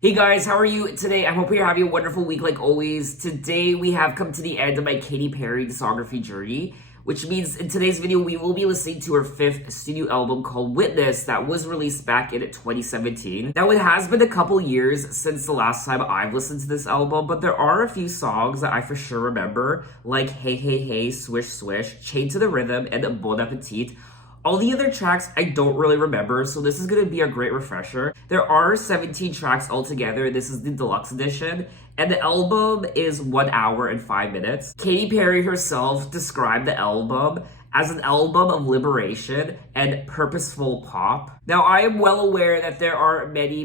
Hey guys, how are you today? I hope you're having a wonderful week like always. Today we have come to the end of my Katy Perry discography journey, which means in today's video we will be listening to her fifth studio album called Witness that was released back in 2017. Now it has been a couple years since the last time I've listened to this album, but there are a few songs that I for sure remember, like Hey Hey Hey, Swish Swish, Chained to the Rhythm, and Bon Appetit. All the other tracks I don't really remember, so this is going to be a great refresher. There are 17 tracks altogether. This is the deluxe edition, and the album is 1 hour and 5 minutes. Katy Perry herself described the album as an album of liberation and purposeful pop. Now, I am well aware that there are many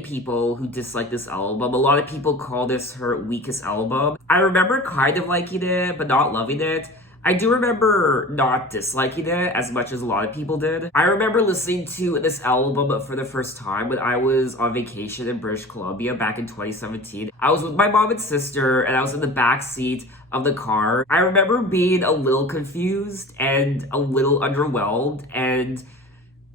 people who dislike this album. A lot of people call this her weakest album. I remember kind of liking it, but not loving it. I do remember not disliking it as much as a lot of people did. I remember listening to this album for the first time when I was on vacation in British Columbia back in 2017. I was with my mom and sister and I was in the back seat of the car. I remember being a little confused and a little underwhelmed and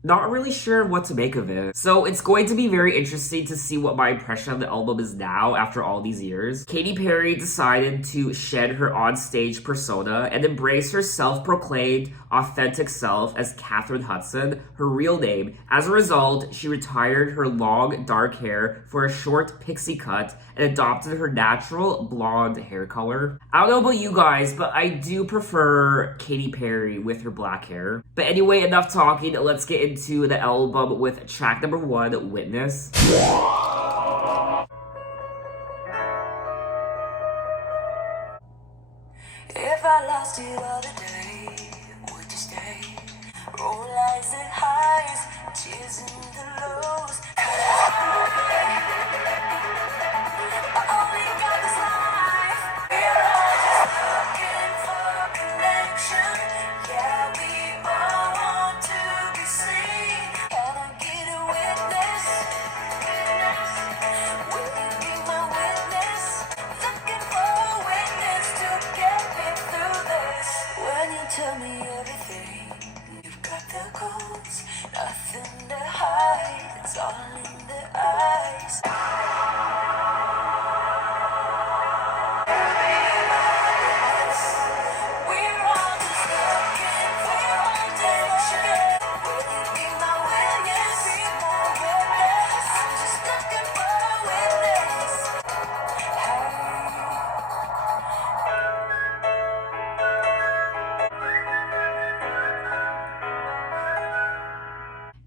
not really sure what to make of it. So it's going to be very interesting to see what my impression of the album is now after all these years. Katy Perry decided to shed her onstage persona and embrace her self-proclaimed authentic self as Catherine Hudson, her real name. As a result, she retired her long dark hair for a short pixie cut and adopted her natural blonde hair color. I don't know about you guys, but I do prefer Katy Perry with her black hair. But anyway, enough talking, let's get into the album with track number 1, Witness. If I lost you all today, would you stay? Roll eyes and highs, tears in the lows. I only got this life. We're all just looking for connection. Yeah, we all want to be seen. Can I get a witness? Will you be my witness? Looking for a witness to get me through this. When you tell me everything, you've got the codes, nothing to hide. It's all in the eyes. We're all just looking for attention. Will you be my witness? Be my witness. I'm just looking for a witness.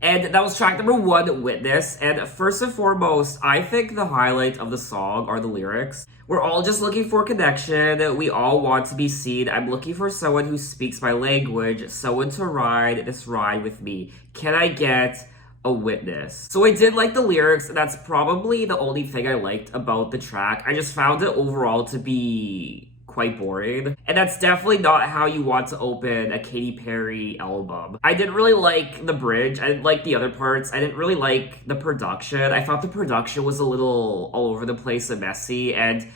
And that was track number 1, Witness. And first and foremost, I think the highlight of the song are the lyrics. We're all just looking for connection. We all want to be seen. I'm looking for someone who speaks my language, someone to ride this ride with me. Can I get a witness? So I did like the lyrics, and that's probably the only thing I liked about the track. I just found it overall to be quite boring. And that's definitely not how you want to open a Katy Perry album. I didn't really like the bridge. I didn't like the other parts. I didn't really like the production. I thought the production was a little all over the place and messy, and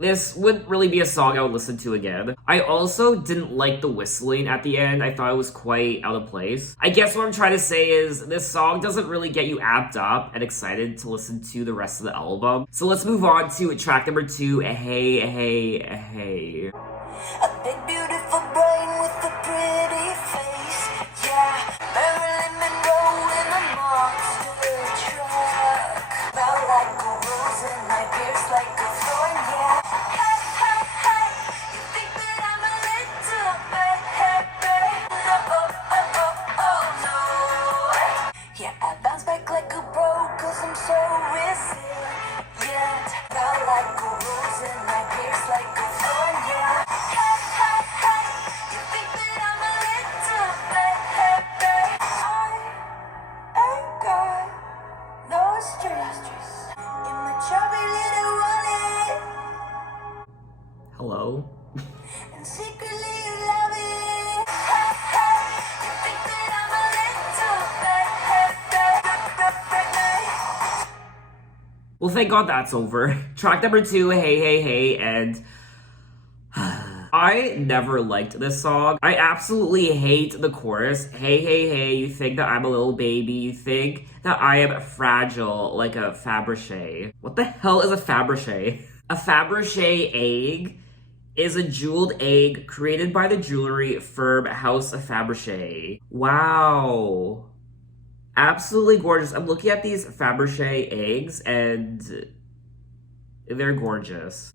this wouldn't really be a song I would listen to again. I also didn't like the whistling at the end. I thought it was quite out of place. I guess what I'm trying to say is this song doesn't really get you amped up and excited to listen to the rest of the album. So let's move on to track number 2, Hey Hey Hey. A big beautiful brain with a pretty face. Yeah, Marilyn Monroe in a monster truck. Smell like a rose and my pierce like a thorn. Yeah. Hey, hey, hey. You think that I'm a little baby? No, oh, no. Yeah, I bounce back like a pro, 'cause I'm so resilient. Smell like a rose and my pierce like a thorn. Yeah. Hello? And secretly you love it. Hey, hey, you think that I'm a little baby. Well, thank God that's over. Track number 2, Hey Hey Hey, and I never liked this song. I absolutely hate the chorus. Hey, hey, hey, you think that I'm a little baby. You think that I am fragile like a Fabergé. What the hell is a Fabergé? A Fabergé egg is a jeweled egg created by the jewelry firm House of Fabergé. Wow. Absolutely gorgeous. I'm looking at these Fabergé eggs and they're gorgeous.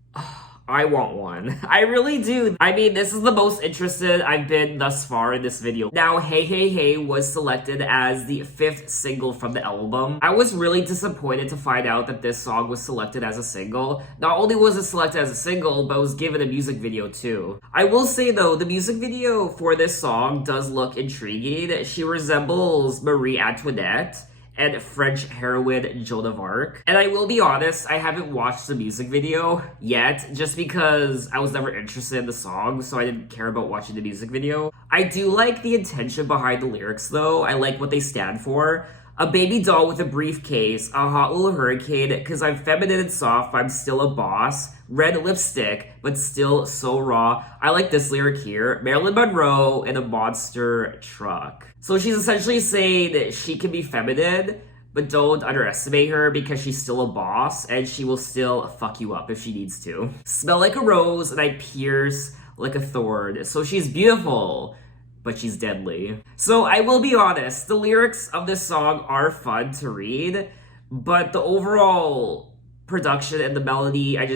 I want one. I really do. I mean, this is the most interested I've been thus far in this video. Now, Hey Hey Hey was selected as the 5th single from the album. I was really disappointed to find out that this song was selected as a single. Not only was it selected as a single, but it was given a music video too. I will say though, the music video for this song does look intriguing. She resembles Marie Antoinette and French heroine Joan of Arc. And I will be honest, I haven't watched the music video yet, just because I was never interested in the song, so I didn't care about watching the music video. I do like the intention behind the lyrics though. I like what they stand for. A baby doll with a briefcase, a hot little hurricane, cause I'm feminine and soft, but I'm still a boss. Red lipstick, but still so raw. I like this lyric here. Marilyn Monroe in a monster truck. So she's essentially saying that she can be feminine, but don't underestimate her because she's still a boss and she will still fuck you up if she needs to. Smell like a rose and I pierce like a thorn. So she's beautiful, but she's deadly. So I will be honest, the lyrics of this song are fun to read, but the overall production and the melody, I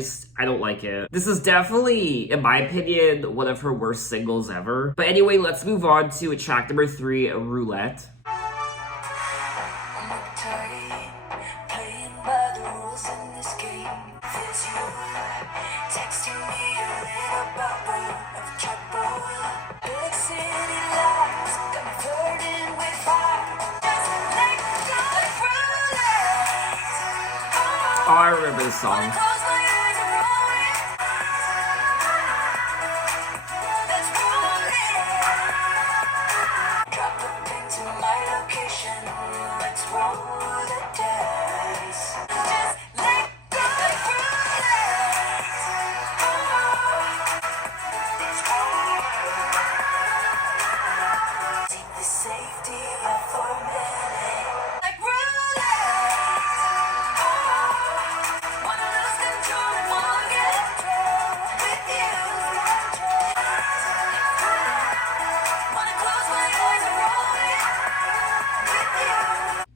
don't like it. This is definitely, in my opinion, one of her worst singles ever. But anyway, let's move on to track number 3, Roulette. Oh, I remember this song.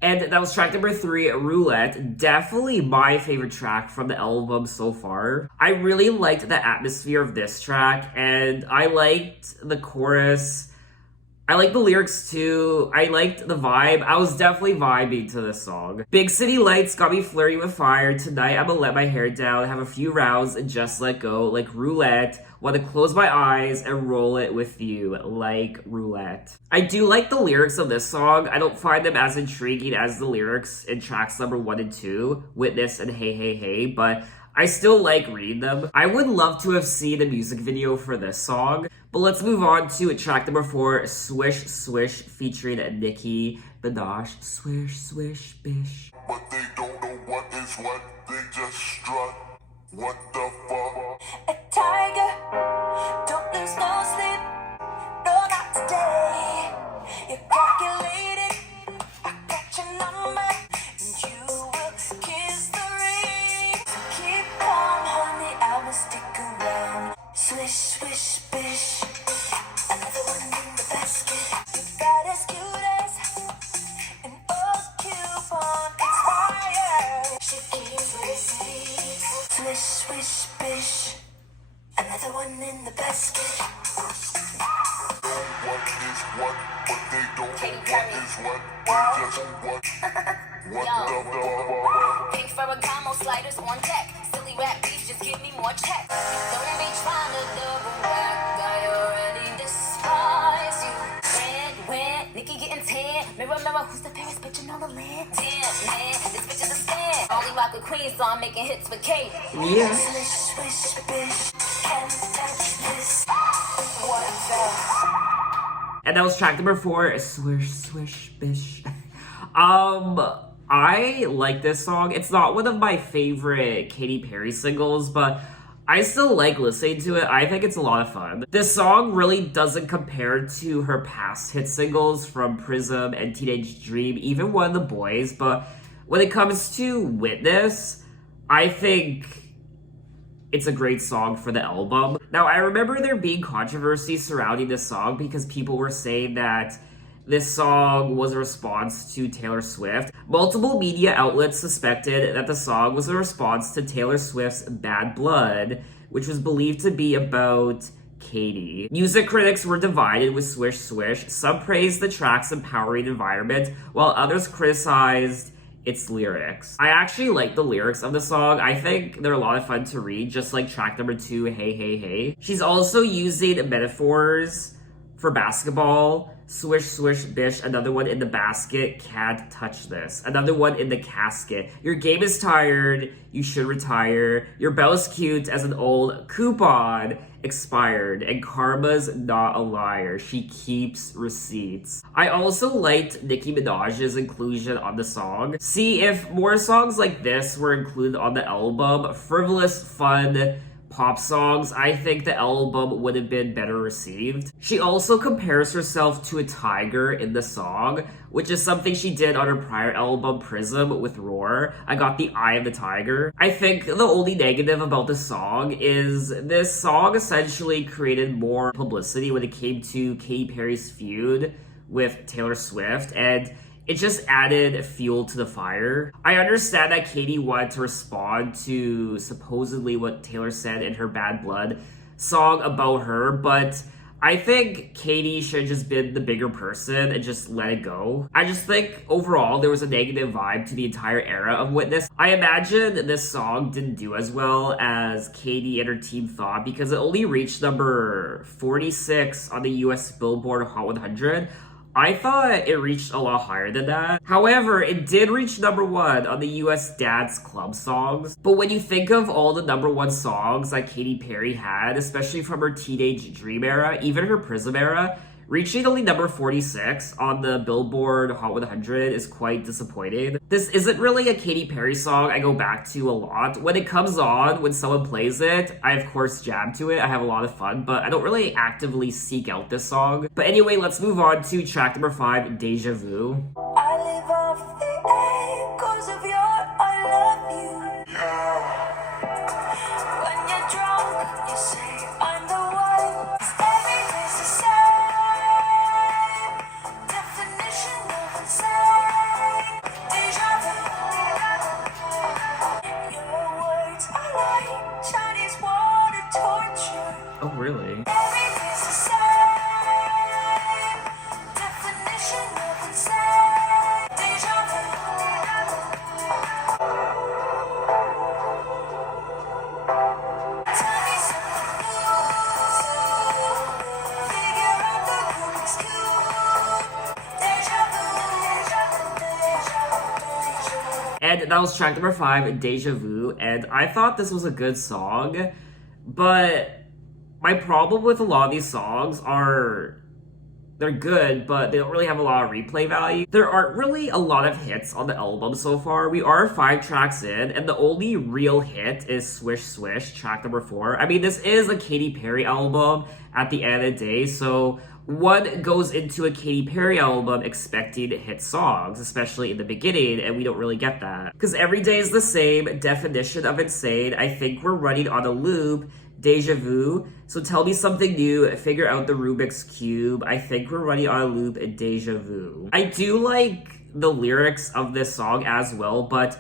And that was track number 3, Roulette. Definitely my favorite track from the album so far. I really liked the atmosphere of this track, and I liked the chorus. I liked the lyrics too. I liked the vibe. I was definitely vibing to this song. Big city lights got me flirting with fire. Tonight I'm gonna let my hair down, have a few rounds, and just let go like roulette. Want to close my eyes and roll it with you like roulette. I do like the lyrics of this song. I don't find them as intriguing as the lyrics in tracks number 1 and 2, Witness and Hey Hey Hey, but I still like reading them. I would love to have seen a music video for this song. But let's move on to track number 4, Swish Swish, featuring Nicki Minaj. Swish Swish Bish. But they don't know what is what, they just strut. What the fuck? A tiger, don't lose no sleep, no not today. You're calculated, I got your number, and you will kiss the ring. So keep calm, honey, I will stick around. Swish, swish, bish, another one in the basket. You got as cute as an old coupon expired. She keeps receipts. Swish, swish, bish, another one in the basket. What is what, but they don't Katy know Perry. what is what, they just what. What the fuck? Pink Ferragamo sliders on deck. Silly rap beats, just give me more check. Don't be trying to double back. I already despise you. When Nicki getting tan. Mirror, mirror, who's the fairest bitch in all the land? Damn, man, this bitch is a stand. Only rock with Queen, so I'm making hits for Kate. Yeah. Swish, swish, bish, can't touch this. What the? And that was track number 4, Swish Swish Bish. I like this song. It's not one of my favorite Katy Perry singles, but I still like listening to it. I think it's a lot of fun. This song really doesn't compare to her past hit singles from Prism and Teenage Dream, even One of the Boys, but when it comes to Witness, I think it's a great song for the album. Now, I remember there being controversy surrounding this song because people were saying that this song was a response to Taylor Swift. Multiple media outlets suspected that the song was a response to Taylor Swift's Bad Blood, which was believed to be about Katy. Music critics were divided with Swish Swish. Some praised the track's empowering environment, while others criticized its lyrics. I actually like the lyrics of the song. I think they're a lot of fun to read, just like track number 2, Hey Hey Hey. She's also using metaphors for basketball. Swish swish bish, another one in the basket, can't touch this. Another one in the casket. Your game is tired, you should retire. Your bell's cute as an old coupon expired. And karma's not a liar, she keeps receipts. I also liked Nicki Minaj's inclusion on the song. See, if more songs like this were included on the album, frivolous, fun, pop songs, I think the album would have been better received. She also compares herself to a tiger in the song, which is something she did on her prior album Prism with Roar. I got the eye of the tiger. I think the only negative about the song is this song essentially created more publicity when it came to Katy Perry's feud with Taylor Swift, and it just added fuel to the fire. I understand that Katy wanted to respond to supposedly what Taylor said in her Bad Blood song about her, but I think Katy should have just been the bigger person and just let it go. I just think overall there was a negative vibe to the entire era of Witness. I imagine this song didn't do as well as Katy and her team thought because it only reached number 46 on the US Billboard Hot 100. I thought it reached a lot higher than that. However, it did reach number 1 on the US Dance Club songs. But when you think of all the number 1 songs that Katy Perry had, especially from her Teenage Dream era, even her Prism era, reaching only number 46 on the Billboard Hot 100 is quite disappointing. This isn't really a Katy Perry song I go back to a lot. When it comes on, when someone plays it, I of course jam to it. I have a lot of fun, but I don't really actively seek out this song. But anyway, let's move on to track number 5, Deja Vu. I live off the echoes of your I love you. When you're drunk, you say I'm the one. 'Cause every day's the same. Definition of insane. Deja vu. Your words are like Chinese water torture. Oh, really? Every day's the same. Definition of insane. Deja vu. Tell me something new. Figure out the Rubik's Cube. Deja vu. Deja vu. Deja vu. And that was track number 5, Deja Vu, and I thought this was a good song, but my problem with a lot of these songs are they're good, but they don't really have a lot of replay value. There aren't really a lot of hits on the album so far. We are 5 tracks in, and the only real hit is Swish Swish, track number 4. I mean, this is a Katy Perry album at the end of the day, so one goes into a Katy Perry album expecting hit songs, especially in the beginning, and we don't really get that. Because every day is the same, definition of insane, I think we're running on a loop, Deja Vu, so tell me something new, figure out the Rubik's Cube, I think we're running on a loop, Deja Vu. I do like the lyrics of this song as well, but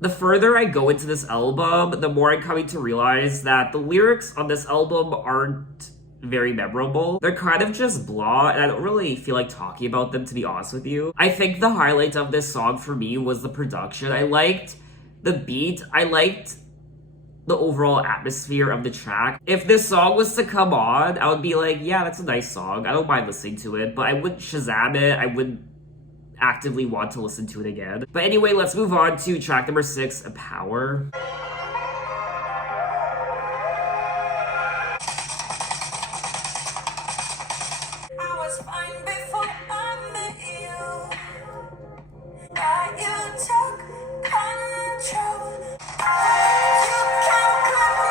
the further I go into this album, the more I'm coming to realize that the lyrics on this album aren't very memorable. They're kind of just blah, and I don't really feel like talking about them, to be honest with you. I think the highlight of this song for me was the production. I liked the beat. I liked the overall atmosphere of the track. If this song was to come on, I would be like, yeah, that's a nice song. I don't mind listening to it, but I wouldn't Shazam it. I wouldn't actively want to listen to it again. But anyway, let's move on to track number 6, Power. I was fine before I met you. That you took control. You can cut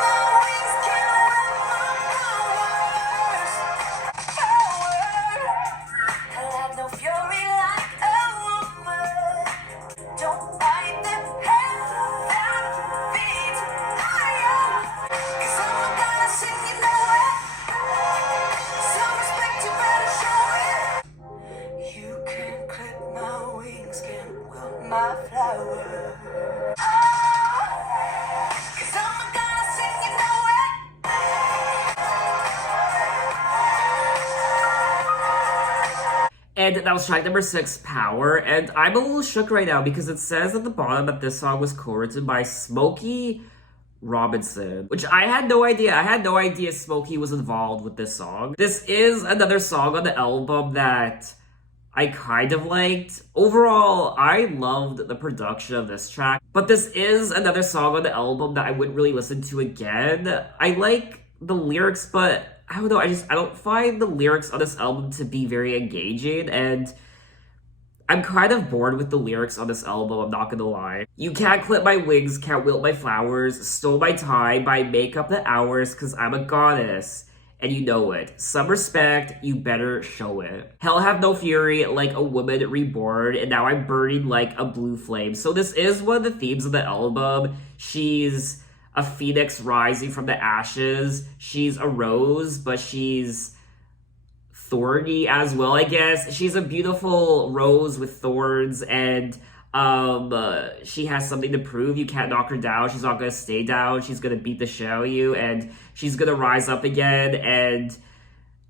And that was track number 6, Power. And I'm a little shook right now because it says at the bottom that this song was co-written by Smokey Robinson, which I had no idea. I had no idea Smokey was involved with this song. This is another song on the album that I kind of liked. Overall, I loved the production of this track, but this is another song on the album that I wouldn't really listen to again. I like the lyrics, but I don't know, I don't find the lyrics on this album to be very engaging, and I'm kind of bored with the lyrics on this album, I'm not gonna lie. You can't clip my wings, can't wilt my flowers, stole my time, by make up the hours, cause I'm a goddess. And you know it. Some respect, you better show it. Hell have no fury, like a woman reborn, and now I'm burning like a blue flame. So this is one of the themes of the album. She's a phoenix rising from the ashes. She's a rose, but she's thorny as well, I guess. She's a beautiful rose with thorns, and she has something to prove. You can't knock her down. She's not gonna stay down. She's gonna beat the shit out of you, and she's gonna rise up again. And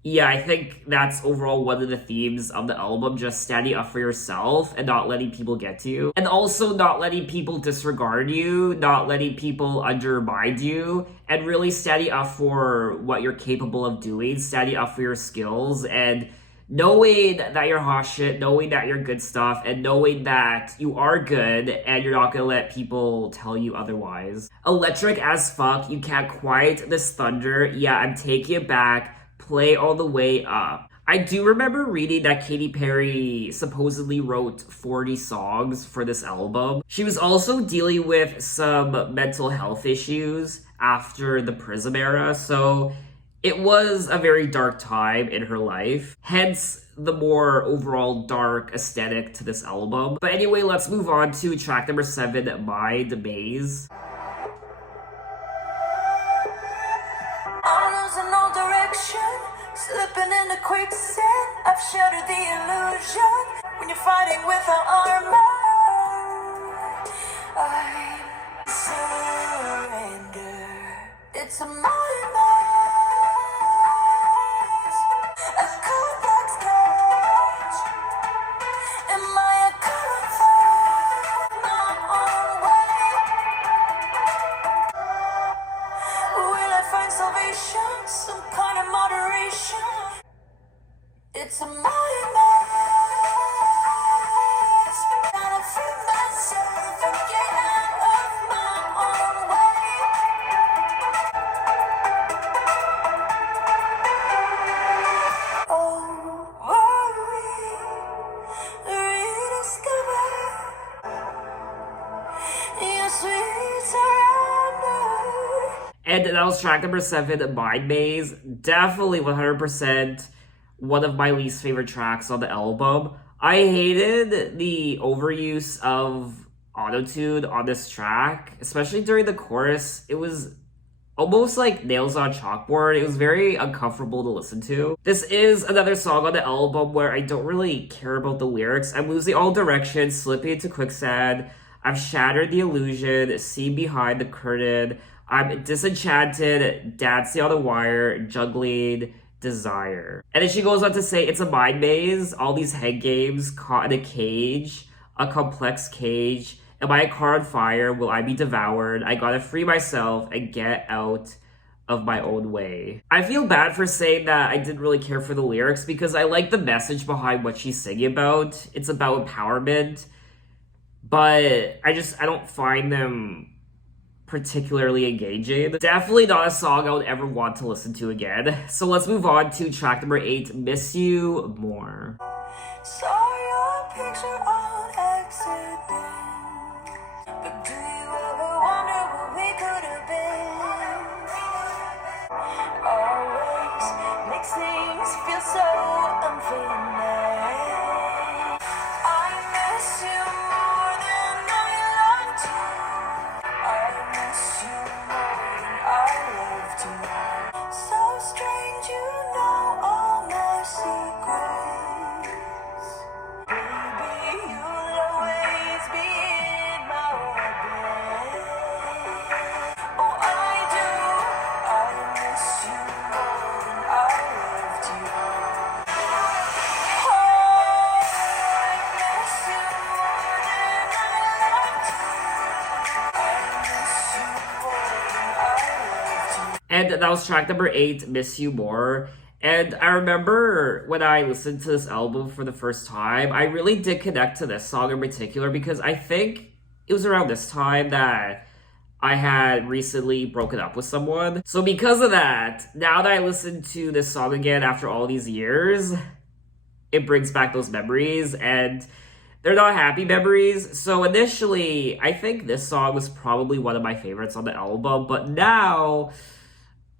yeah, I think that's overall one of the themes of the album, just standing up for yourself and not letting people get to you, and also not letting people disregard you, not letting people undermine you, and really standing up for what you're capable of doing, standing up for your skills, and knowing that you're hot shit, knowing that you're good stuff, and knowing that you are good and you're not gonna let people tell you otherwise. Electric as fuck, you can't quiet this thunder, yeah, I'm taking it back, play all the way up. I do remember reading that Katy Perry supposedly wrote 40 songs for this album. She was also dealing with some mental health issues after the Prism era, so it was a very dark time in her life, hence the more overall dark aesthetic to this album. But anyway, let's move on to track number 7, Mind Maze. I'm losing all direction, slipping in the quicksand. I've shattered the illusion when you're fighting without armor. I surrender. It's a mind maze, a complex cage. Am I a current thought, my own way? Will I find salvation, some kind of moderation? It's a mind maze, trying to free myself and get out of my own way. Oh, rediscover your sweet surrender. And that was track number 7, Mind Maze. Definitely 100% one of my least favorite tracks on the album. I hated the overuse of autotune on this track, especially during the chorus. It was almost like nails on chalkboard. It was very uncomfortable to listen to. This is another song on the album where I don't really care about the lyrics. I'm losing all direction, slipping into quicksand. I've shattered the illusion, seen behind the curtain. I'm disenchanted, dancing on the wire, juggling desire. And then she goes on to say, it's a mind maze, all these head games, caught in a cage, a complex cage. Am I a car on fire? Will I be devoured? I gotta free myself and get out of my own way. I feel bad for saying that I didn't really care for the lyrics because I like the message behind what she's singing about. It's about empowerment, but I don't find them particularly engaging. Definitely not a song I would ever want to listen to again. So let's move on to track number 8, Miss You More. Saw your picture on accident, but do you ever wonder what we could have been? Always makes things feel so unfinished. I miss you more than I loved you. I miss you more than I loved you. So strange, you know all my secrets. Baby, you'll always be in my orbit. Oh, I do. I miss you more than I loved you. Oh, And that was track number 8, Miss You More. And I remember when I listened to this album for the first time, I really did connect to this song in particular because I think it was around this time that I had recently broken up with someone. So because of that, now that I listen to this song again after all these years, it brings back those memories, and they're not happy memories. So initially, I think this song was probably one of my favorites on the album, but now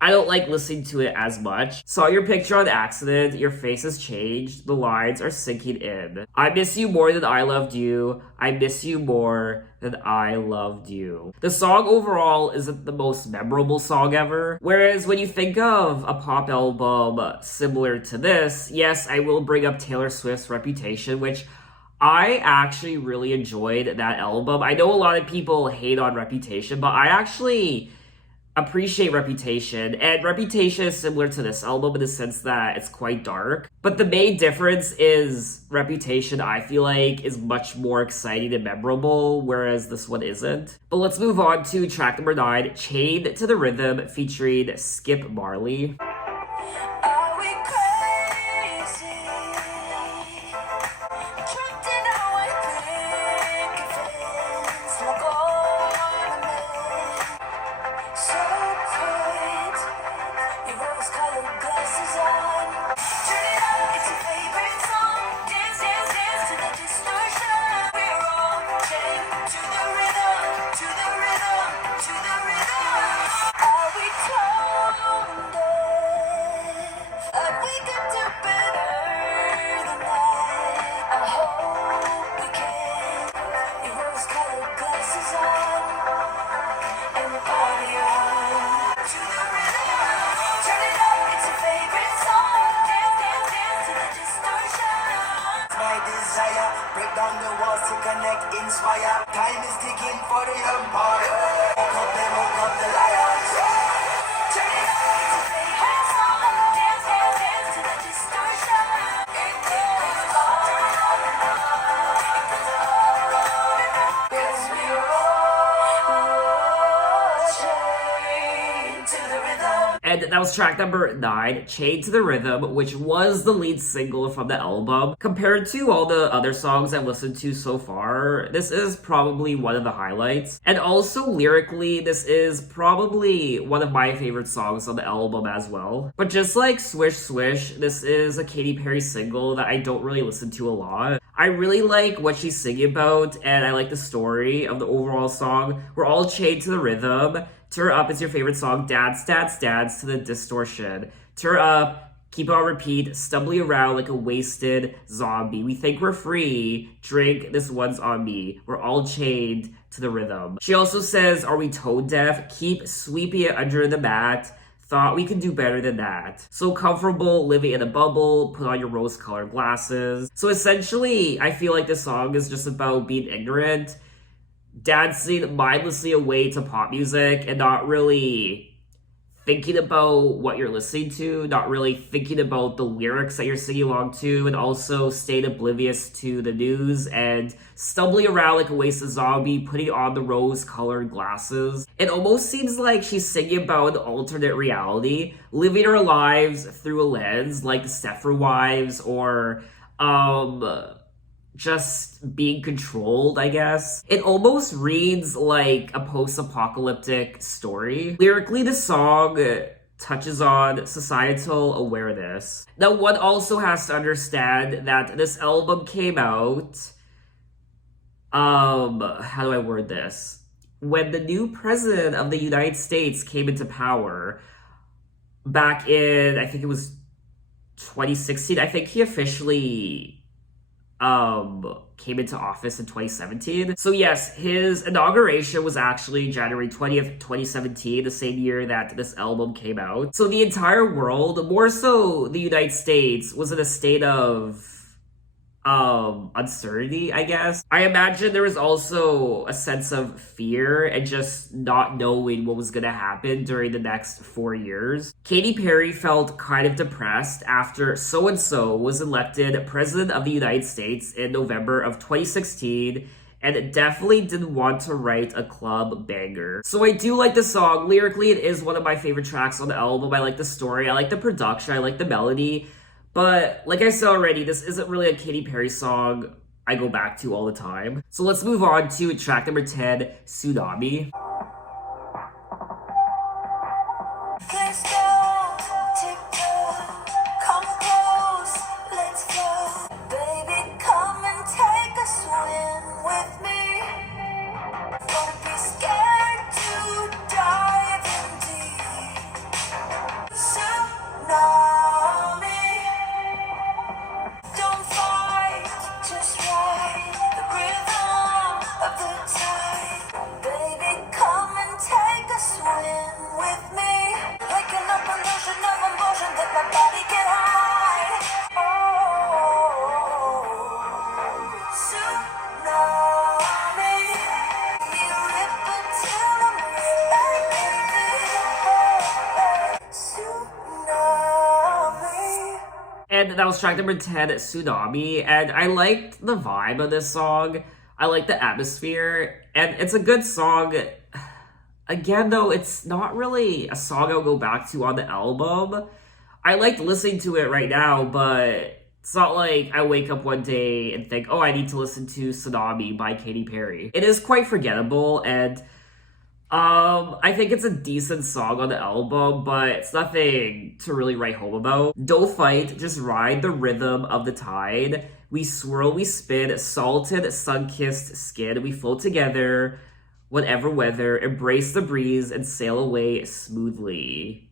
I don't like listening to it as much. Saw your picture on accident, your face has changed, the lines are sinking in. I miss you more than I loved you. I miss you more than I loved you. The song overall isn't the most memorable song ever. Whereas when you think of a pop album similar to this, yes, I will bring up Taylor Swift's Reputation, which I actually really enjoyed that album. I know a lot of people hate on Reputation, but I actually appreciate Reputation, and Reputation is similar to this album in the sense that it's quite dark. But the main difference is Reputation, I feel like, is much more exciting and memorable, whereas this one isn't. But let's move on to track number 9, Chained to the Rhythm, featuring Skip Marley. Are we crazy? Trapped in our picket fence, like ornaments. So bright, your rose-colored glasses on. Turn it up, it's your favorite song. Dance, dance, dance to the distortion. We're all chained to the rhythm, to the rhythm, to the rhythm. Are we tone deaf? Like we could do better than that. I hope we can. Your rose-colored glasses on. And party on to the rhythm. Turn it up, it's your favorite song. Dance, dance, dance to the distortion. My desire, break down the walls to connect, inspire. Time is ticking for the empire. Woke up the lions. Turn it up, it's your favorite song. Dance, dance, dance to the distortion. It goes on. Yes, we're all chained to the rhythm. And that was track number 9, Chained to the Rhythm, which was the lead single from the album. Compared to all the other songs I've listened to so far, this is probably one of the highlights. And also lyrically, this is probably one of my favorite songs on the album as well. But just like Swish Swish, this is a Katy Perry single that I don't really listen to a lot. I really like what she's singing about, and I like the story of the overall song. We're all chained to the rhythm. Turn Up is your favorite song. Dance, dance, dance to the distortion. Turn Up, keep on repeat, stumbling around like a wasted zombie. We think we're free. Drink, this one's on me. We're all chained to the rhythm. She also says, are we tone deaf? Keep sweeping it under the mat. Thought we could do better than that. So comfortable living in a bubble, put on your rose-colored glasses. So essentially, I feel like this song is just about being ignorant, dancing mindlessly away to pop music, and not really thinking about what you're listening to, not really thinking about the lyrics that you're singing along to, and also staying oblivious to the news and stumbling around like a wasted zombie, putting on the rose-colored glasses. It almost seems like she's singing about an alternate reality, living her lives through a lens like the Stepford Wives, or just being controlled, I guess. It almost reads like a post-apocalyptic story. Lyrically, the song touches on societal awareness. Now, one also has to understand that this album came out, how do I word this? When the new president of the United States came into power back in, I think it was 2016. I think he officially came into office in 2017. So yes, his inauguration was actually January 20th, 2017, the same year that this album came out. So the entire world, more so the United States, was in a state of uncertainty, I guess. I imagine there was also a sense of fear and just not knowing what was gonna happen during the next 4 years. Katy Perry felt kind of depressed after so-and-so was elected President of the United States in November of 2016, and it definitely didn't want to write a club banger. So I do like the song. Lyrically, it is one of my favorite tracks on the album. I like the story, I like the production, I like the melody. But like I said already, this isn't really a Katy Perry song I go back to all the time. So let's move on to track number 10, Tsunami. Let's go, tiptoe, come close, let's go. Baby, come and take a swim with me. Don't be scared to dive in deep. Tsunami, don't fight, just ride the rhythm of the tide. Baby, come and take a swim with me. Waking up an ocean of emotion that my body can hide. Oh, tsunami, you rip until I'm ready. Tsunami. And that was track number 10, Tsunami. And I liked the vibe of this song. I like the atmosphere. And it's a good song. Again, though, it's not really a song I'll go back to on the album. I liked listening to it right now, but it's not like I wake up one day and think, oh, I need to listen to Tsunami by Katy Perry. It is quite forgettable, and I think it's a decent song on the album, but it's nothing to really write home about. Don't fight, just ride the rhythm of the tide. We swirl, we spin, salted, sun-kissed skin. We float together, whatever weather. Embrace the breeze and sail away smoothly.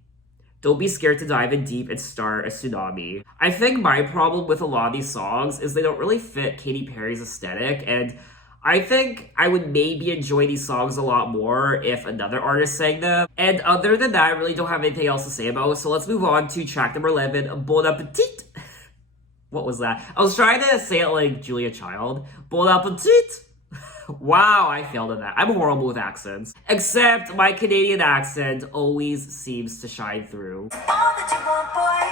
Don't be scared to dive in deep and start a tsunami. I think my problem with a lot of these songs is they don't really fit Katy Perry's aesthetic, and I think I would maybe enjoy these songs a lot more if another artist sang them. And other than that, I really don't have anything else to say about it. So let's move on to track number 11, Bon Appétit. What was that? I was trying to say it like Julia Child. Bon Appétit. Wow, I failed at that. I'm horrible with accents. Except my Canadian accent always seems to shine through. All that you want, boy.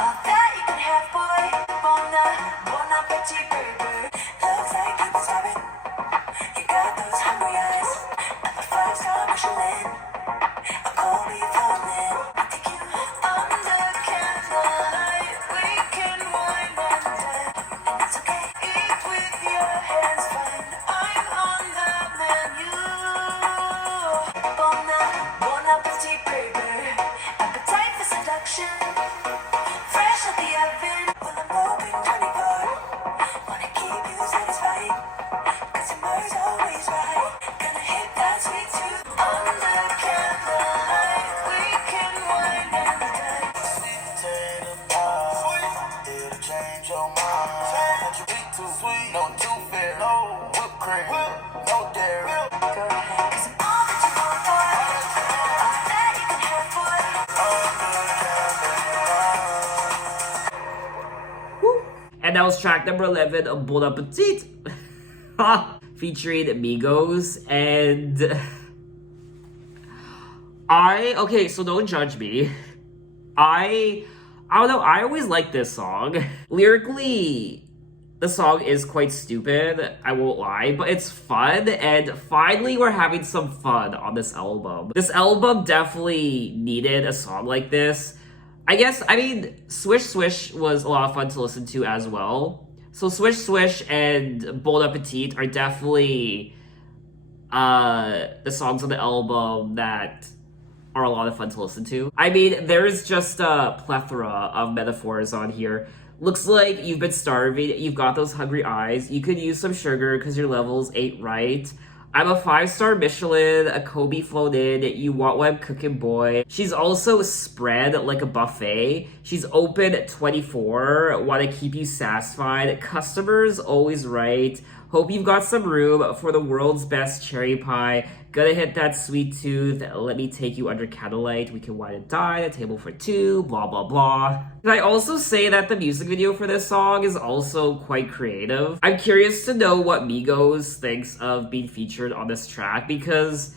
All that you can have, boy. Bon appetit, baby. Looks like you can stop it. You got those hungry eyes. I'm a 5-star Michelin. A Colby Feldman. I take you under candlelight. We can wine and dine. And it's okay. Eat with your hands, fine. I'm on the menu. Bon appetit, baby. Appetite for seduction. Fresh out the oven. Well, I'm open 24. Wanna keep you satisfied. Cause your mind's always right. Gonna hit that sweet tooth. Under candlelight. We can wine and dine. Sweet potato pie. It'll change your mind. What you eat too sweet. No too fair. No whipped cream. No dairy. Go ahead. Cause I'm all that you want, boy. All that you can have, boy. And that was track number 11, Bon Appetit. Featuring Migos. And okay, so don't judge me. I don't know, I always like this song. Lyrically, the song is quite stupid, I won't lie, but it's fun, and finally we're having some fun on this album. This album definitely needed a song like this. I mean, Swish Swish was a lot of fun to listen to as well. So Swish Swish and Bon Appetit are definitely the songs on the album that are a lot of fun to listen to. I mean, there's just a plethora of metaphors on here. Looks like you've been starving, you've got those hungry eyes, you could use some sugar because your levels ain't right. I'm a 5-star Michelin, a Kobe flown in, you want what I'm cooking, boy. She's also spread like a buffet. She's open at 24, want to keep you satisfied. Customers always right. Hope you've got some room for the world's best cherry pie. Gonna hit that sweet tooth. Let me take you under candlelight. We can wine and dine, a table for two, blah, blah, blah. Can I also say that the music video for this song is also quite creative? I'm curious to know what Migos thinks of being featured on this track because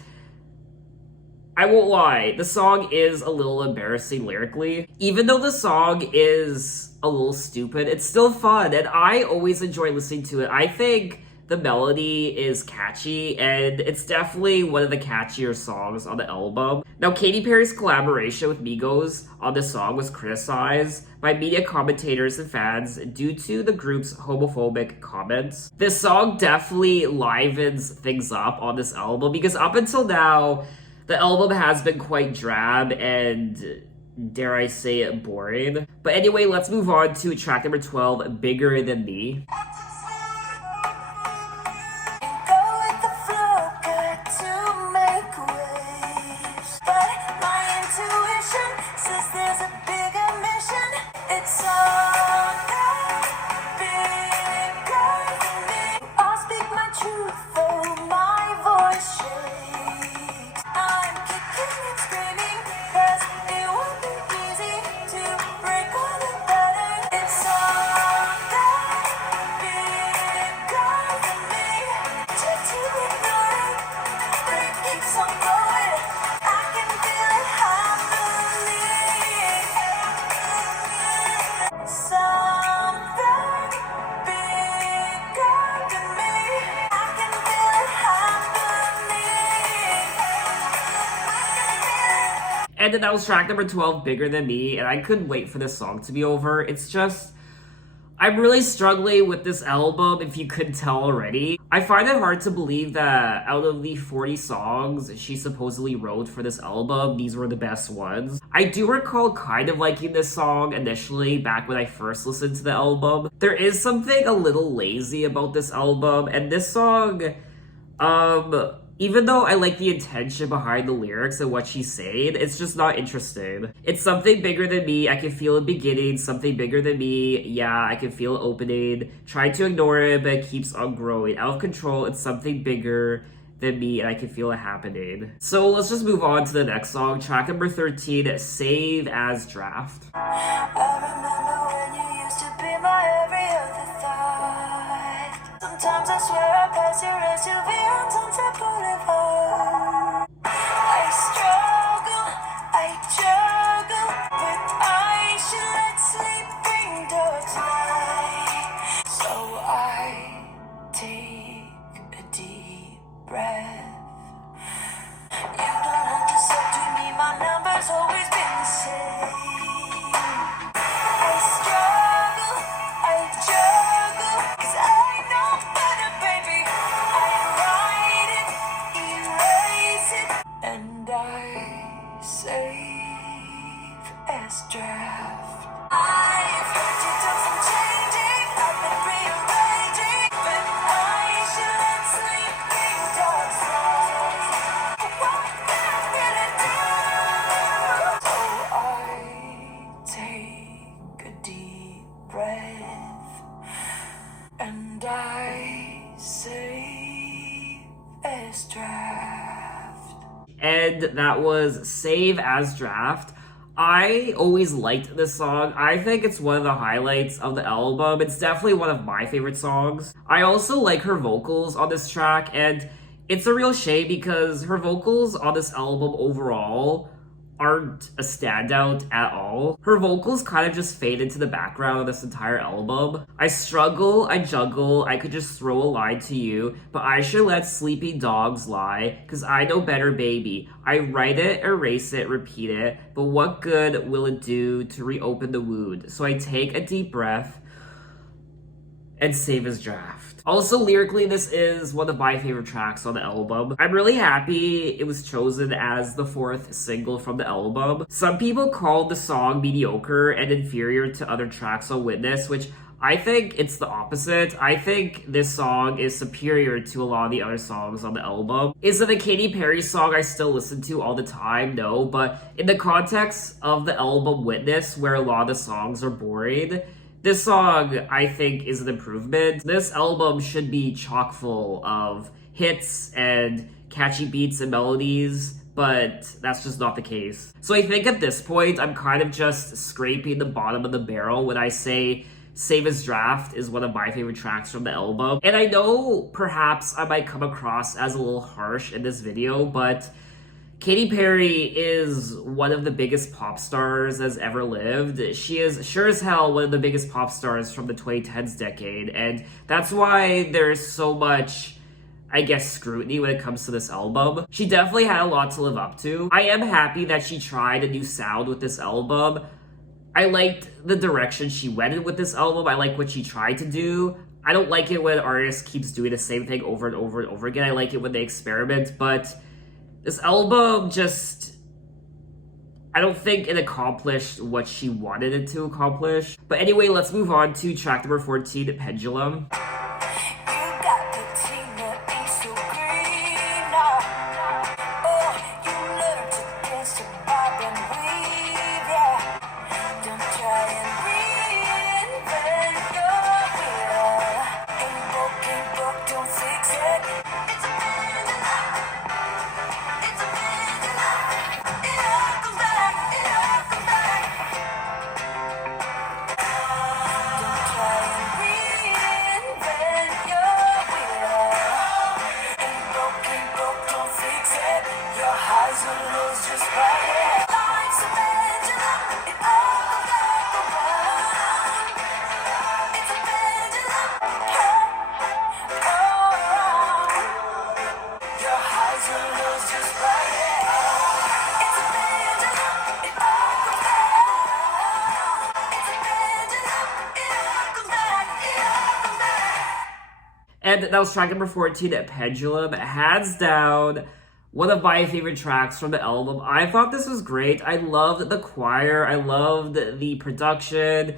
I won't lie, the song is a little embarrassing lyrically. Even though the song is a little stupid, it's still fun, and I always enjoy listening to it. I think the melody is catchy, and it's definitely one of the catchier songs on the album. Now, Katy Perry's collaboration with Migos on this song was criticized by media commentators and fans due to the group's homophobic comments. This song definitely livens things up on this album because up until now, the album has been quite drab and, dare I say it, boring. But anyway, let's move on to track number 12, Bigger Than Me. And then that was track number 12, Bigger Than Me, and I couldn't wait for this song to be over. It's just, I'm really struggling with this album, if you couldn't tell already. I find it hard to believe that out of the 40 songs she supposedly wrote for this album, these were the best ones. I do recall kind of liking this song initially, back when I first listened to the album. There is something a little lazy about this album, and this song, even though I like the intention behind the lyrics and what she's saying, it's just not interesting. It's something bigger than me, I can feel it beginning, something bigger than me, yeah, I can feel it opening. Try to ignore it, but it keeps on growing. Out of control, it's something bigger than me, and I can feel it happening. So let's just move on to the next song, track number 13, Save As Draft. I remember when you used to be my every other thought. Sometimes I swear I pass your SUV on Sunset Boulevard. I struggle, I juggle, but I should let sleeping dogs lie. So I take a deep breath. You don't have to say to me, my number's always been the same. I struggle, I juggle, 'cause I know better, baby. I write it, erase it, and I save as draft. I've heard you do some changing, I've been rearranging, but I should let sleeping dogs lie. What can I do? So I take a deep breath, and I save as draft. And that was Save As Draft. I always liked this song. I think it's one of the highlights of the album. It's definitely one of my favorite songs. I also like her vocals on this track, and it's a real shame because her vocals on this album overall aren't a standout at all. Her vocals kind of just fade into the background of this entire album. I struggle, I juggle, I could just throw a line to you, but I should let sleepy dogs lie, 'cause I know better, baby. I write it, erase it, repeat it, but what good will it do to reopen the wound? So I take a deep breath and save as draft. Also, lyrically, this is one of my favorite tracks on the album. I'm really happy it was chosen as the 4th single from the album. Some people called the song mediocre and inferior to other tracks on Witness, which I think it's the opposite. I think this song is superior to a lot of the other songs on the album. Is it a Katy Perry song I still listen to all the time? No, but in the context of the album Witness, where a lot of the songs are boring, this song, I think, is an improvement. This album should be chock full of hits and catchy beats and melodies, but that's just not the case. So I think at this point, I'm kind of just scraping the bottom of the barrel when I say Save As Draft is one of my favorite tracks from the album. And I know perhaps I might come across as a little harsh in this video, but Katy Perry is one of the biggest pop stars that's ever lived. She is sure as hell one of the biggest pop stars from the 2010s decade, and that's why there's so much, I guess, scrutiny when it comes to this album. She definitely had a lot to live up to. I am happy that she tried a new sound with this album. I liked the direction she went in with this album. I like what she tried to do. I don't like it when an artist keeps doing the same thing over and over and over again. I like it when they experiment, but this album just, I don't think it accomplished what she wanted it to accomplish. But anyway, let's move on to track number 14, Pendulum. You got the team that ain't so green. Oh, you learn to dance to bob and weave, yeah. Don't try and reinvent your wheel. Ain't broke, don't fix it. It's a pendulum. It's a pendulum. It all comes back. It all comes back. Don't try and reinvent your wheel. Ain't broke, don't fix it. Your highs and lows just right here. Life's a pendulum. It all comes back around. It's a pendulum. Your highs and lows just right here. It's a pendulum. It all comes back around. It's a pendulum. It all comes back. It all comes back. And that was track number 14, Pendulum. Hands down, one of my favorite tracks from the album. I thought this was great. I loved the choir. I loved the production.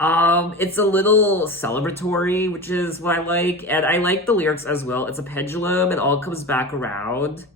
It's a little celebratory, which is what I like. And I like the lyrics as well. It's a pendulum, it all comes back around.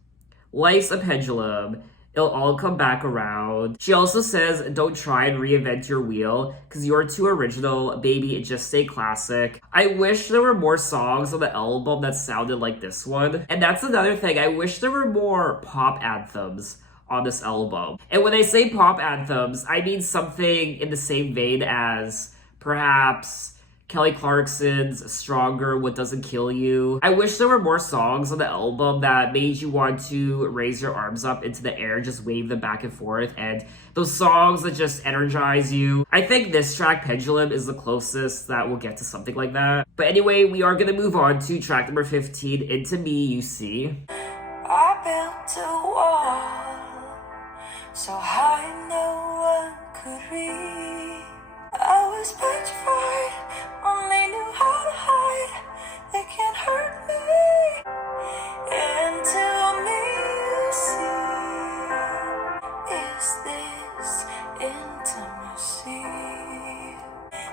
Life's a pendulum, it'll all come back around. She also says, don't try and reinvent your wheel, because you're too original, baby, just stay classic. I wish there were more songs on the album that sounded like this one. And that's another thing, I wish there were more pop anthems on this album. And when I say pop anthems, I mean something in the same vein as perhaps Kelly Clarkson's Stronger, What Doesn't Kill You. I wish there were more songs on the album that made you want to raise your arms up into the air, just wave them back and forth, and those songs that just energize you. I think this track, Pendulum, is the closest that we'll get to something like that. But anyway, we are gonna move on to track number 15, Into Me, You See. I built a wall so high no one could reach. I was petrified, only knew how to hide. They can't hurt me. Into me, you see. Is this intimacy?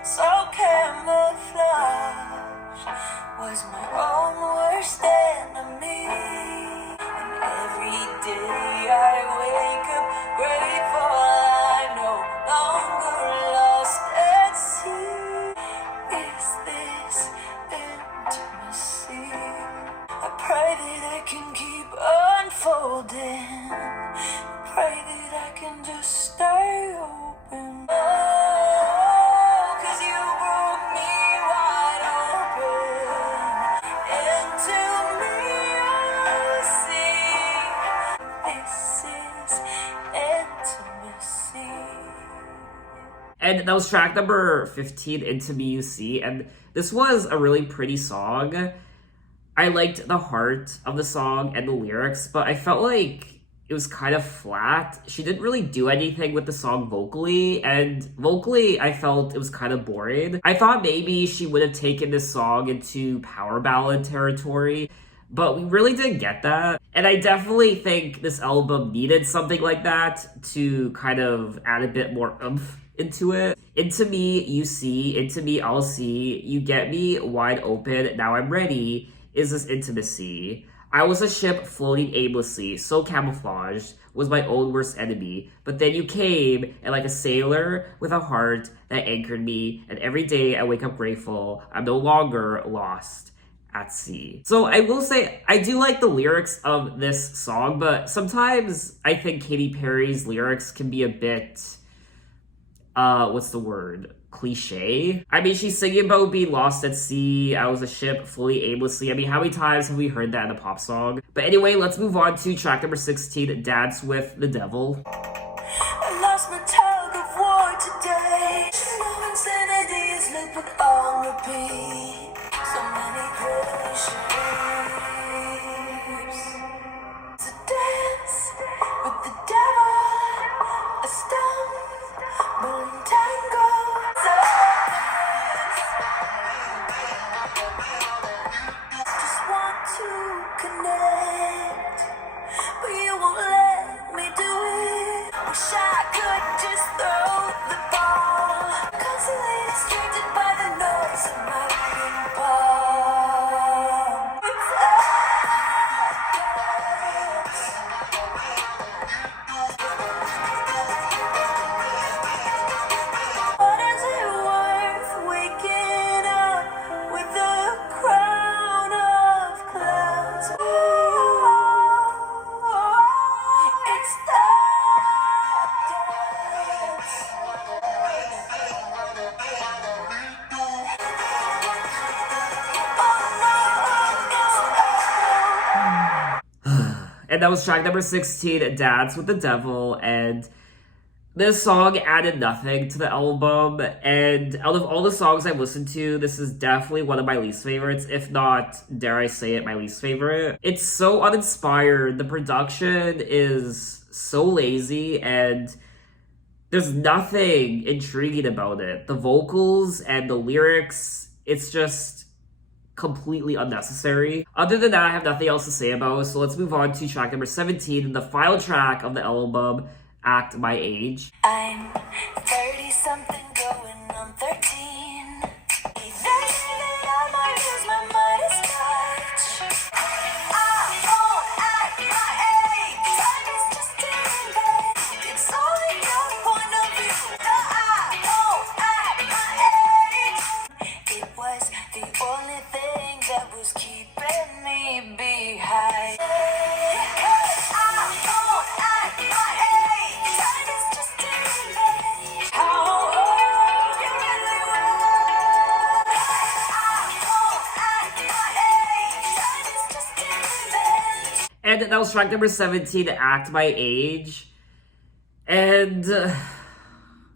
So camouflage was my own worst enemy. And every day I wake up grateful I'm no longer lost at sea. Is this intimacy? I pray that I can keep unfolding. Pray that I can just stay open. Oh, 'cause you broke me wide open. Into me you see. This is intimacy. And that was track number 15, Into Me, You See. And this was a really pretty song. I liked the heart of the song and the lyrics, but I felt like it was kind of flat. She didn't really do anything with the song vocally, and vocally I felt it was kind of boring. I thought maybe she would have taken this song into power ballad territory, but we really didn't get that. And I definitely think this album needed something like that to kind of add a bit more oomph into it. Into me, you see. Into me, I'll see. You get me wide open. Now I'm ready. Is this intimacy? I was a ship floating aimlessly, so camouflaged, was my own worst enemy. But then you came, and like a sailor with a heart that anchored me, and every day I wake up grateful. I'm no longer lost at sea. So I will say, I do like the lyrics of this song, but sometimes I think Katy Perry's lyrics can be a bit, what's the word? cliche. I mean, she's singing about being lost at sea. I was a ship floating aimlessly. I mean, how many times have we heard that in a pop song? But anyway, let's move on to track number 16, Dance with the Devil. I lost my tug of war today. No insanity is looping on repeat. So many crazy shapes. To dance with the devil, a stone, balloon tango. Just want to connect, but you won't let me do it. Wish I could just throw the ball, constantly distracted by the noise of my ping pong. But is it worth waking up with a crown of clouds? It's the dance. And that was track number 16, Dance with the Devil. And this song added nothing to the album. And out of all the songs I've listened to, this is definitely one of my least favorites, if not, dare I say it, my least favorite. It's so uninspired. The production is so lazy, and there's nothing intriguing about it. The vocals and the lyrics, it's just completely unnecessary. Other than that, I have nothing else to say about it, so let's move on to track number 17, the final track of the album, Act My Age. I'm 30-something going on 13. They say that I might lose my Midas touch. I won't act my age. Time is just ticking back. It's only your point of view. No, I won't act my age. It was the only thing that was keeping me behind. 'Cause I won't act my age. Time is just ticking back. How old you really were. I won't act my age. Time is just ticking back. And that was track number 17, Act My Age. And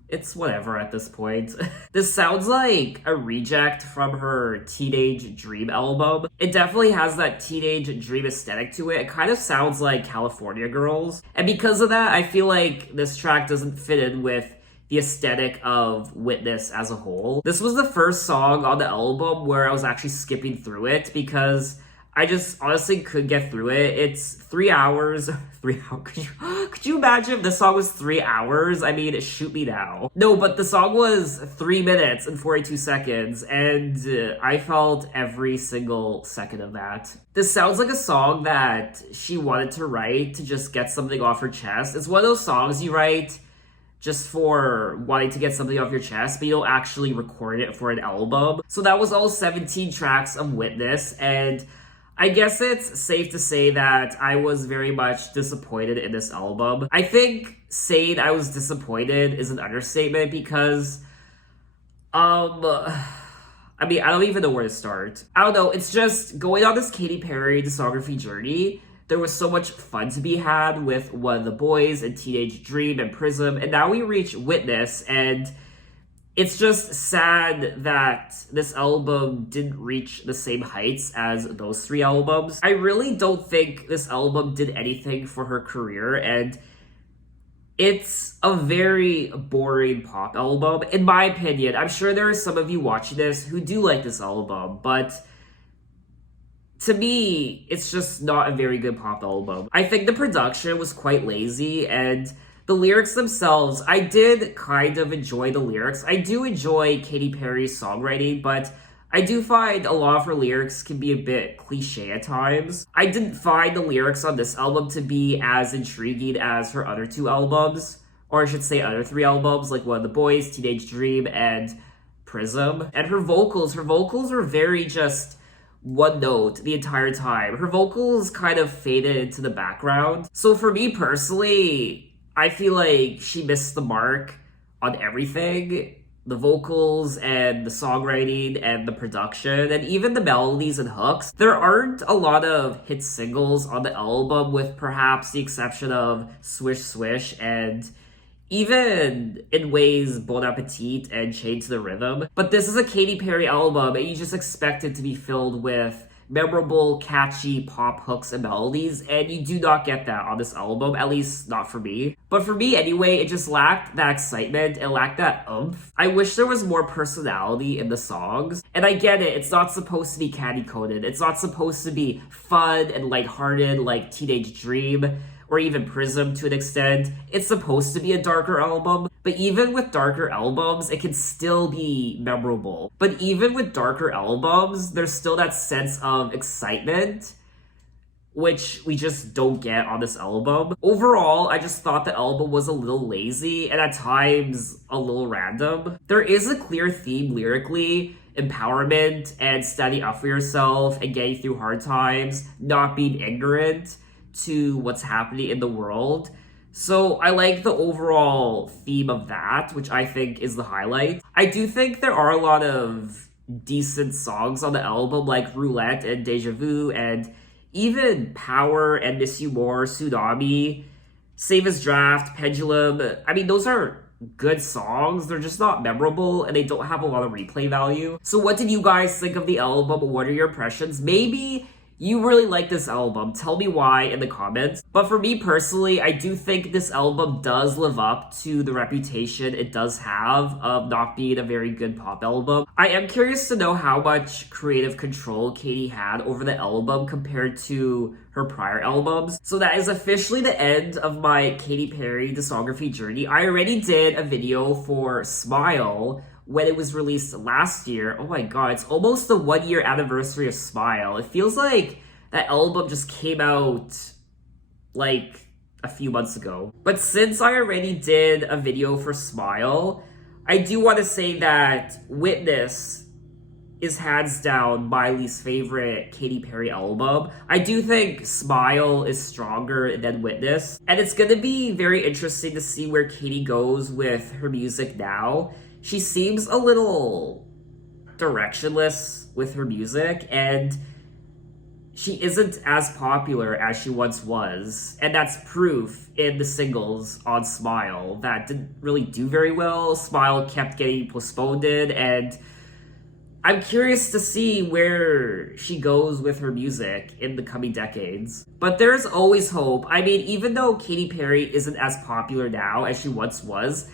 it's whatever at this point. This sounds like a reject from her Teenage Dream album. It definitely has that Teenage Dream aesthetic to it. It kind of sounds like California Girls. And because of that, I feel like this track doesn't fit in with the aesthetic of Witness as a whole. This was the first song on the album where I was actually skipping through it because I just honestly could get through it. It's 3 hours. 3 hours. Could you imagine if the song was 3 hours? I mean, shoot me now. No, but the song was 3 minutes and 42 seconds, and I felt every single second of that. This sounds like a song that she wanted to write to just get something off her chest. It's one of those songs you write just for wanting to get something off your chest, but you don't actually record it for an album. So that was all 17 tracks of Witness, and I guess it's safe to say that I was very much disappointed in this album. I think saying I was disappointed is an understatement because, I mean, I don't even know where to start. I don't know, it's just going on this Katy Perry discography journey. There was so much fun to be had with One of the Boys and Teenage Dream and Prism, and now we reach Witness, and it's just sad that this album didn't reach the same heights as those three albums. I really don't think this album did anything for her career, and it's a very boring pop album, in my opinion. I'm sure there are some of you watching this who do like this album, but to me, it's just not a very good pop album. I think the production was quite lazy, and the lyrics themselves, I did kind of enjoy the lyrics. I do enjoy Katy Perry's songwriting, but I do find a lot of her lyrics can be a bit cliche at times. I didn't find the lyrics on this album to be as intriguing as her other two albums, or I should say other three albums, like One of the Boys, Teenage Dream, and Prism. And her vocals were very just one note the entire time. Her vocals kind of faded into the background. So for me personally, I feel like she missed the mark on everything. the vocals and the songwriting and the production and even the melodies and hooks. There aren't a lot of hit singles on the album, with perhaps the exception of Swish Swish and even in ways Bon Appetit and Chained to the Rhythm. But this is a Katy Perry album and you just expect it to be filled with memorable, catchy pop hooks and melodies, and you do not get that on this album, at least not for me. But for me anyway, it just lacked that excitement, it lacked that oomph. I wish there was more personality in the songs, and I get it, it's not supposed to be candy-coated, it's not supposed to be fun and lighthearted like Teenage Dream, or even Prism to an extent. It's supposed to be a darker album, but even with darker albums, it can still be memorable. But even with darker albums, there's still that sense of excitement, which we just don't get on this album. Overall, I just thought the album was a little lazy and at times a little random. There is a clear theme lyrically: empowerment and standing up for yourself and getting through hard times, not being ignorant to what's happening in the world. So I like the overall theme of that, which I think is the highlight. I do think there are a lot of decent songs on the album, like Roulette and Deja Vu, and even Power and Miss You More, Tsunami, Save As Draft, Pendulum. I mean, those are good songs. They're just not memorable and they don't have a lot of replay value. So what did you guys think of the album? What are your impressions? Maybe you really like this album. Tell me why in the comments. But for me personally, I do think this album does live up to the reputation it does have of not being a very good pop album. I am curious to know how much creative control Katy had over the album compared to her prior albums. So that is officially the end of my Katy Perry discography journey. I already did a video for Smile when it was released last year. Oh my god, it's almost the 1 year anniversary of Smile. It feels like that album just came out like a few months ago. But since I already did a video for Smile, I do want to say that Witness is hands down my least favorite Katy Perry album. I do think Smile is stronger than Witness, and it's gonna be very interesting to see where Katy goes with her music now. She seems a little directionless with her music, and she isn't as popular as she once was. And that's proof in the singles on Smile that didn't really do very well. Smile kept getting postponed, and I'm curious to see where she goes with her music in the coming decades. But there's always hope. I mean, even though Katy Perry isn't as popular now as she once was,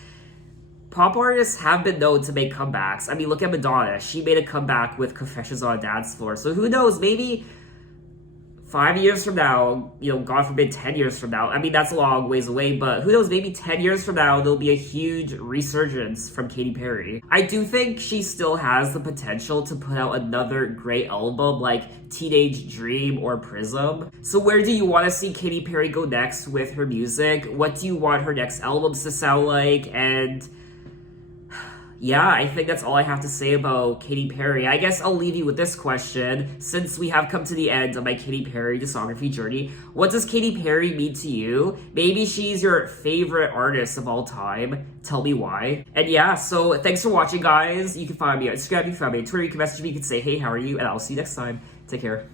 pop artists have been known to make comebacks. I mean, look at Madonna. She made a comeback with Confessions on a Dance Floor. So who knows, maybe 5 years from now, God forbid 10 years from now. I mean, that's a long ways away, but who knows, maybe 10 years from now, there'll be a huge resurgence from Katy Perry. I do think she still has the potential to put out another great album like Teenage Dream or Prism. So where do you want to see Katy Perry go next with her music? What do you want her next albums to sound like? And yeah, I think that's all I have to say about Katy Perry. I guess I'll leave you with this question, since we have come to the end of my Katy Perry discography journey. What does Katy Perry mean to you? Maybe she's your favorite artist of all time. Tell me why. And yeah, so thanks for watching, guys. You can find me on Instagram, you can find me on Twitter, you can message me, you can say, hey, how are you? And I'll see you next time. Take care.